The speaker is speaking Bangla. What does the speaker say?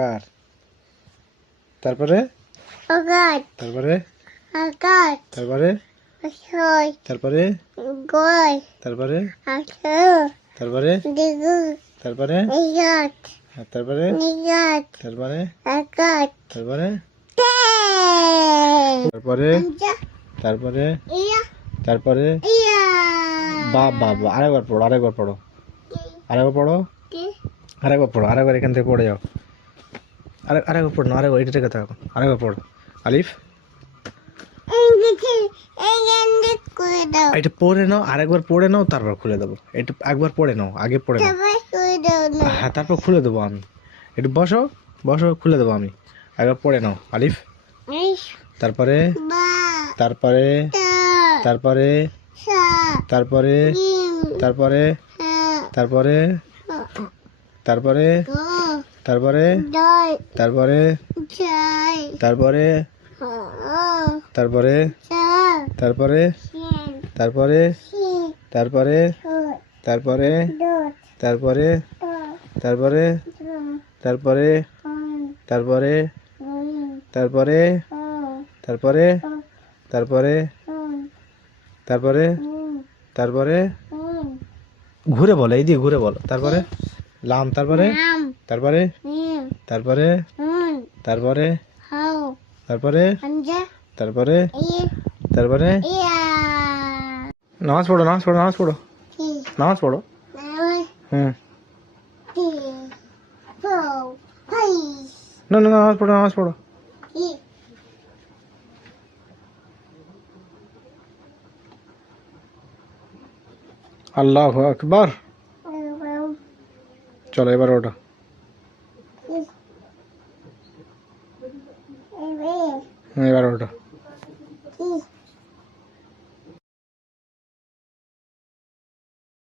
আকার। তারপরে আকার তারপরে আকার তারপরে ছয় তারপরে গয় তারপরে আঠারো তারপরে দিগু তারপরে নিয়াত তারপরে নিয়াত তারপরে আকার তারপরে তে তারপরে আঞ্জা তারপরে ইয়া তারপরে ইয়া বাবা আরেকবার পড়ো আরেকবার পড়ো কি আরেকবার এখান থেকে পড়ে যাও। আরেকবার পড়ো না, আরেকবার এটা থেকে থাকো, আরেকবার পড়ো। আলিফ এঙ্গেন্ডে করে দাও এটা পড়ে নাও, আরেকবার পড়ে নাও, তারপর খুলে দেবো। এটা একবার পড়ে নাও, আগে পড়ে নাও। সবাই করে দাও না হ্যাঁ, তারপর খুলে দেবো আমি। একটু বসো বসো, খুলে দেবো আমি। একবার পড়ে নাও আলিফ, ইস তারপরে বা তারপরে তা তারপরে সা তারপরে জিম তারপরে হা তারপরে তারপরে গো তারপরে দই তারপরে চাই তারপরে হো তারপরে চা তারপরে সিন তারপরে সি তারপরে হো তারপরে দট তারপরে তা তারপরে দ্র তারপরে অন তারপরে রইন তারপরে ও তারপরে ও তারপরে অন তারপরে উন তারপরে উন ঘুরে বলো, এই দিয়ে ঘুরে বলো। তারপরে লাম, তারপরে নাম তারপরে নিম তারপরে উন তারপরে হাও তারপরে আঞ্জা তারপরে ই তারপরে ইয়া নামাজ পড়ো নামাজ পড়ো নামাজ পড়ো কি নামাজ পড়ো। নাও হুম, কি ফো ফাই না না নামাজ পড়ো নামাজ পড়ো। কি আল্লাহু আকবার। চলো এবার ওটা। এবার ওটা।